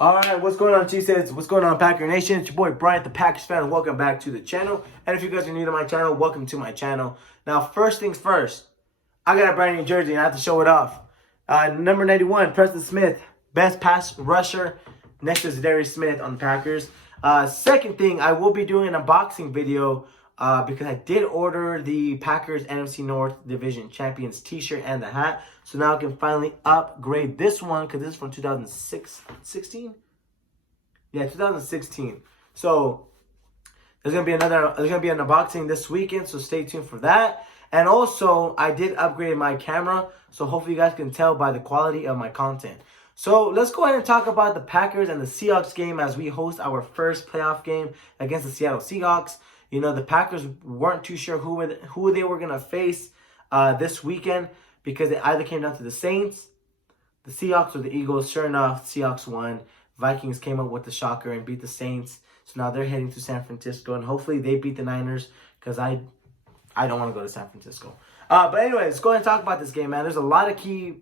Alright, what's going on, G-Says? What's going on, Packer Nation? It's your boy, Bryant, the Packers fan, and welcome back to the channel. And if you guys are new to my channel, welcome to my channel. Now, first things first, I got a brand new jersey, and I have to show it off. Number 91, Preston Smith, best pass rusher, next to Darius Smith on the Packers. Second thing, I will be doing an unboxing video because I did order the Packers NFC North Division Champions t-shirt and the hat. So now I can finally upgrade this one because this is from 2016. Yeah, 2016. So there's gonna be an unboxing this weekend, so stay tuned for that. And also, I did upgrade my camera, so hopefully you guys can tell by the quality of my content. So let's go ahead and talk about the Packers and the Seahawks game as we host our first playoff game against the Seattle Seahawks. You know, the Packers weren't too sure who they were gonna face this weekend because it either came down to the Saints, the Seahawks, or the Eagles. Sure enough, Seahawks won. Vikings came up with the shocker and beat the Saints. So now they're heading to San Francisco, and hopefully they beat the Niners because I don't want to go to San Francisco. But anyway, let's go ahead and talk about this game, man. There's a lot of keys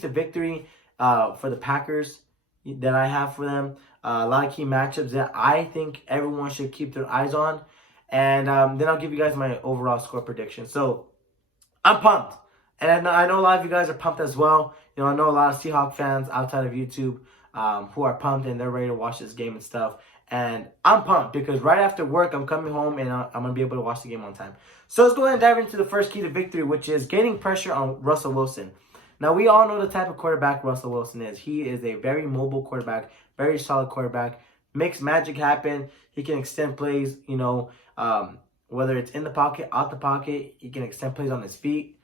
to victory for the Packers that I have for them. A lot of key matchups that I think everyone should keep their eyes on. And then I'll give you guys my overall score prediction. So I'm pumped. And I know a lot of you guys are pumped as well. You know, I know a lot of Seahawks fans outside of YouTube who are pumped and they're ready to watch this game and stuff. And I'm pumped because right after work, I'm coming home and I'm going to be able to watch the game on time. So let's go ahead and dive into the first key to victory, which is getting pressure on Russell Wilson. Now, we all know the type of quarterback Russell Wilson is. He is a very mobile quarterback, very solid quarterback, makes magic happen. He can extend plays, you know, whether it's in the pocket, out the pocket, he can extend plays on his feet.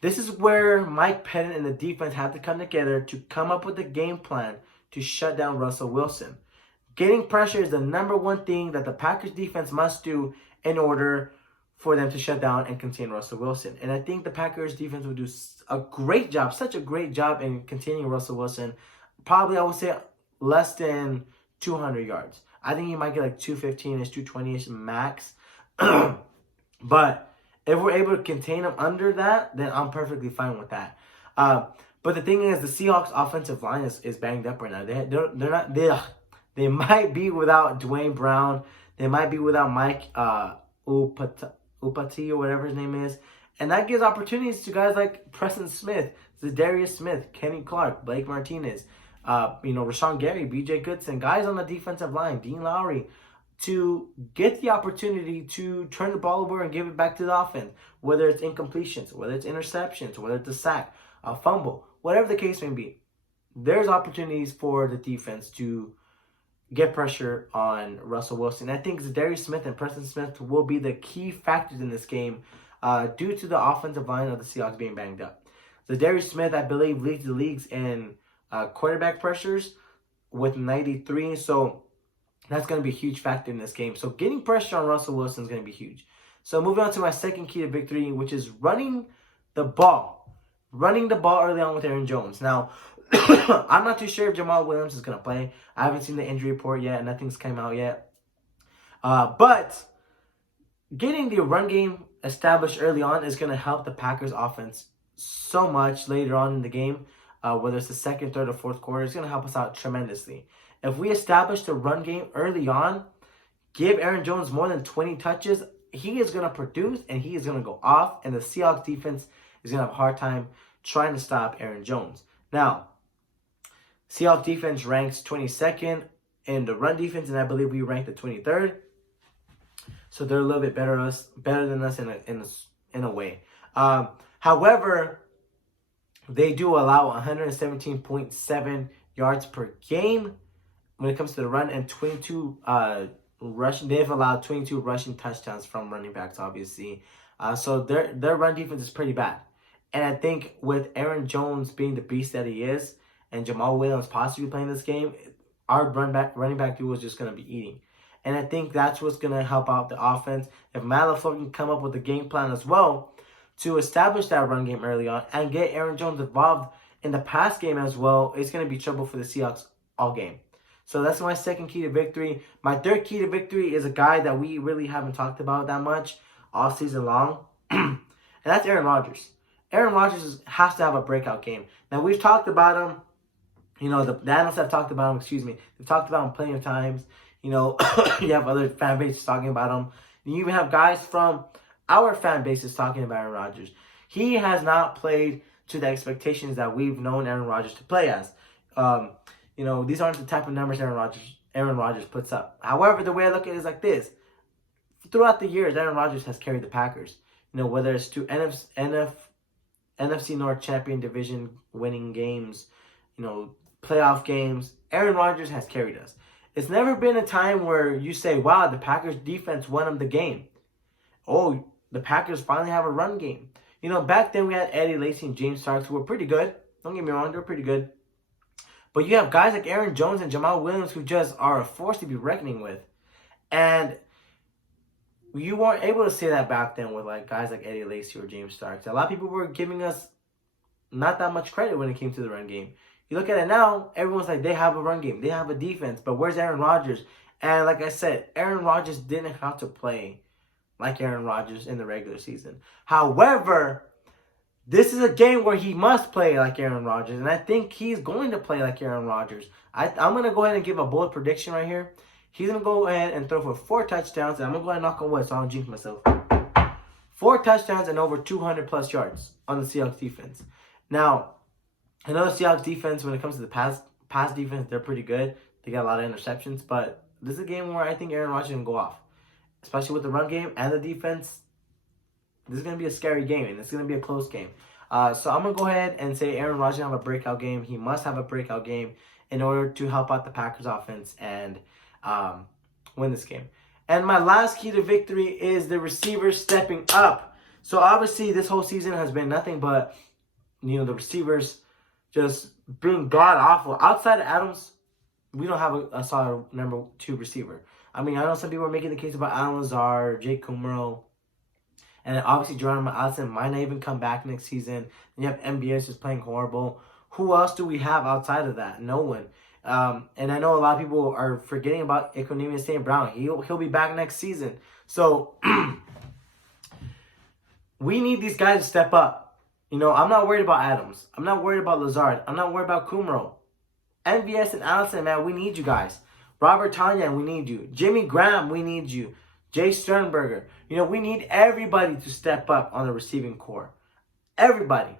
This is where Mike Pettin and the defense have to come together to come up with a game plan to shut down Russell Wilson. Getting pressure is the number one thing that the Packers defense must do in order for them to shut down and contain Russell Wilson. And I think the Packers defense will do a great job, such a great job in containing Russell Wilson. Probably, I would say, less than 200 yards. I think he might get like 215-ish, 220-ish max. But if we're able to contain him under that, then I'm perfectly fine with that. But the thing is, the Seahawks offensive line is banged up right now. They might be without Dwayne Brown. They might be without Mike Upati or whatever his name is. And that gives opportunities to guys like Preston Smith, Darius Smith, Kenny Clark, Blake Martinez, Rashawn Gary, B.J. Goodson, guys on the defensive line, Dean Lowry, to get the opportunity to turn the ball over and give it back to the offense, whether it's incompletions, whether it's interceptions, whether it's a sack, a fumble, whatever the case may be. There's opportunities for the defense to get pressure on Russell Wilson. I think Darius Smith and Preston Smith will be the key factors in this game due to the offensive line of the Seahawks being banged up. Darius Smith, I believe, leads the leagues in quarterback pressures with 93. So that's going to be a huge factor in this game. So getting pressure on Russell Wilson is going to be huge. So moving on to my second key to victory, which is running the ball. Running the ball early on with Aaron Jones. Now, I'm not too sure if Jamal Williams is going to play. I haven't seen the injury report yet. Nothing's come out yet. But getting the run game established early on is going to help the Packers offense so much later on in the game. Whether it's the second, third, or fourth quarter, it's going to help us out tremendously. If we establish the run game early on, give Aaron Jones more than 20 touches, he is going to produce and he is going to go off. And the Seahawks defense is going to have a hard time trying to stop Aaron Jones. Now, Seahawks defense ranks 22nd in the run defense, and I believe we rank the 23rd. So they're a little bit better than us in a way. However, they do allow 117.7 yards per game when it comes to the run, and 22 rushing. They've allowed 22 rushing touchdowns from running backs, obviously. So their run defense is pretty bad. And I think with Aaron Jones being the beast that he is, and Jamal Williams possibly playing this game, our running back duo is just going to be eating. And I think that's what's going to help out the offense. If Matt LaFleur can come up with a game plan as well to establish that run game early on and get Aaron Jones involved in the pass game as well, it's going to be trouble for the Seahawks all game. So that's my second key to victory. My third key to victory is a guy that we really haven't talked about that much all season long. And that's Aaron Rodgers. Aaron Rodgers has to have a breakout game. Now, we've talked about him You know, the analysts have talked about him, excuse me. They've talked about him plenty of times. You know, you have other fan bases talking about him. You even have guys from our fan bases talking about Aaron Rodgers. He has not played to the expectations that we've known Aaron Rodgers to play as. You know, these aren't the type of numbers Aaron Rodgers puts up. However, the way I look at it is like this. Throughout the years, Aaron Rodgers has carried the Packers. You know, whether it's to NFC North champion division winning games, you know, playoff games, Aaron Rodgers has carried us. It's never been a time where you say, wow, the Packers defense won them the game. Oh, the Packers finally have a run game. You know, back then we had Eddie Lacy and James Starks who were pretty good. Don't get me wrong, they were pretty good. But you have guys like Aaron Jones and Jamal Williams who just are a force to be reckoning with. And you weren't able to say that back then with like guys like Eddie Lacy or James Starks. A lot of people were giving us not that much credit when it came to the run game. You look at it now, everyone's like, they have a run game, they have a defense, but where's Aaron Rodgers? And like I said, Aaron Rodgers didn't have to play like Aaron Rodgers in the regular season. However, this is a game where he must play like Aaron Rodgers, and I think he's going to play like Aaron Rodgers. I'm going to go ahead and give a bold prediction right here. He's going to go ahead and throw for 4 touchdowns, and I'm going to go ahead and knock on wood so I don't jinx myself. 4 touchdowns and over 200 plus yards on the Seahawks defense. Now, I know the Seahawks defense, when it comes to the pass defense, they're pretty good. They got a lot of interceptions, but this is a game where I think Aaron Rodgers can go off, especially with the run game and the defense. This is going to be a scary game, and it's going to be a close game. So I'm going to go ahead and say Aaron Rodgers have a breakout game. He must have a breakout game in order to help out the Packers offense and win this game. And my last key to victory is the receivers stepping up. So obviously this whole season has been nothing but, you know, the receivers just being god-awful. Outside of Adams, we don't have a solid number 2 receiver. I mean, I know some people are making the case about Alan Lazard, Jake Kummerow, and then obviously Geronimo Allison might not even come back next season. And you have MBS just playing horrible. Who else do we have outside of that? No one. And I know a lot of people are forgetting about Equanimeous St. Brown. He'll be back next season. So we need these guys to step up. You know, I'm not worried about Adams. I'm not worried about Lazard. I'm not worried about Kummerow. MVS and Allison, man, we need you guys. Robert Tonyan, we need you. Jimmy Graham, we need you. Jay Sternberger. You know, we need everybody to step up on the receiving core. Everybody.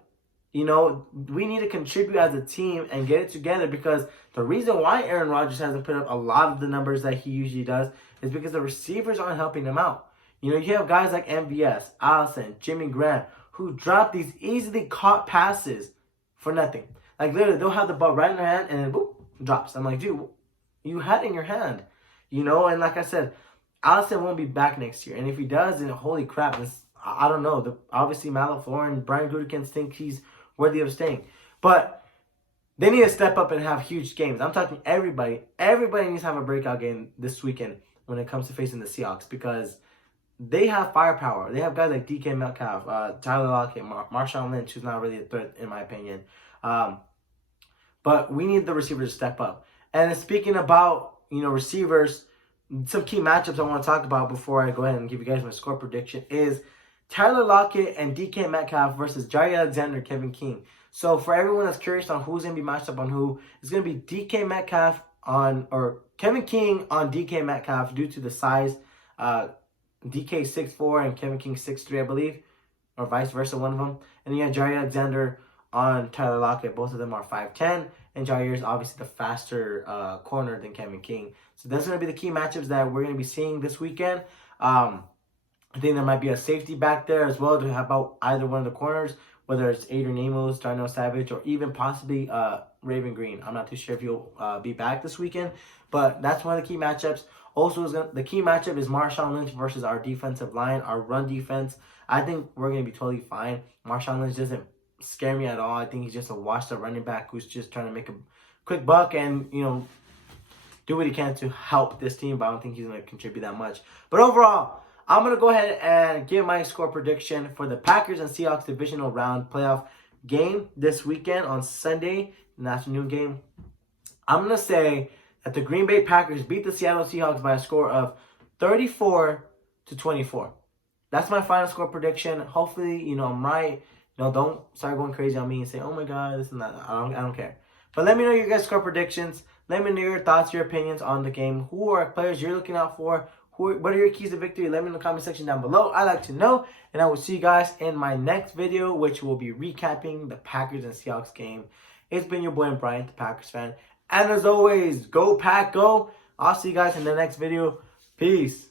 You know, we need to contribute as a team and get it together, because the reason why Aaron Rodgers hasn't put up a lot of the numbers that he usually does is because the receivers aren't helping him out. You know, you have guys like MVS, Allison, Jimmy Graham, who drop these easily caught passes for nothing. Like, literally, they'll have the ball right in their hand and then, boop, drops. I'm like, dude, you had it in your hand. You know, and like I said, Allison won't be back next year. And if he does, then holy crap, I don't know. Obviously, Matt LaFleur and Brian Gutekunst think he's worthy of staying. But they need to step up and have huge games. I'm talking everybody. Everybody needs to have a breakout game this weekend when it comes to facing the Seahawks, because they have firepower. They have guys like DK Metcalf, Tyler Lockett, Marshawn Lynch, who's not really a threat in my opinion. But we need the receivers to step up. And speaking about, you know, receivers, some key matchups I want to talk about before I go ahead and give you guys my score prediction is Tyler Lockett and DK Metcalf versus Jaire Alexander, Kevin King. So for everyone that's curious on who's going to be matched up on who, it's going to be DK Metcalf or Kevin King on DK Metcalf due to the size. DK 6'4" and Kevin King 6'3", I believe, or vice versa, one of them. And then you have Jaire Alexander on Tyler Lockett. Both of them are 5'10", and Jaire is obviously the faster corner than Kevin King. So that's going to be the key matchups that we're going to be seeing this weekend. I think there might be a safety back there as well to help out either one of the corners, whether it's Adrian Amos, Darnell Savage, or even possibly Raven Green. I'm not too sure if he'll be back this weekend, but that's one of the key matchups. Also, the key matchup is Marshawn Lynch versus our defensive line, our run defense. I think we're going to be totally fine. Marshawn Lynch doesn't scare me at all. I think he's just a washed-up running back who's just trying to make a quick buck and, you know, do what he can to help this team, but I don't think he's going to contribute that much. But overall, I'm going to go ahead and give my score prediction for the Packers and Seahawks divisional round playoff game this weekend on Sunday, an afternoon game. I'm going to say that the Green Bay Packers beat the Seattle Seahawks by a score of 34-24. That's my final score prediction. Hopefully, you know, I'm right. You know, don't start going crazy on me and say, oh my God, this and that. I don't care. But let me know your guys' score predictions. Let me know your thoughts, your opinions on the game. Who are players you're looking out for? What are your keys to victory? Let me know in the comment section down below. I'd like to know. And I will see you guys in my next video, which will be recapping the Packers and Seahawks game. It's been your boy Brian, the Packers fan. And as always, go Pack, go. I'll see you guys in the next video. Peace.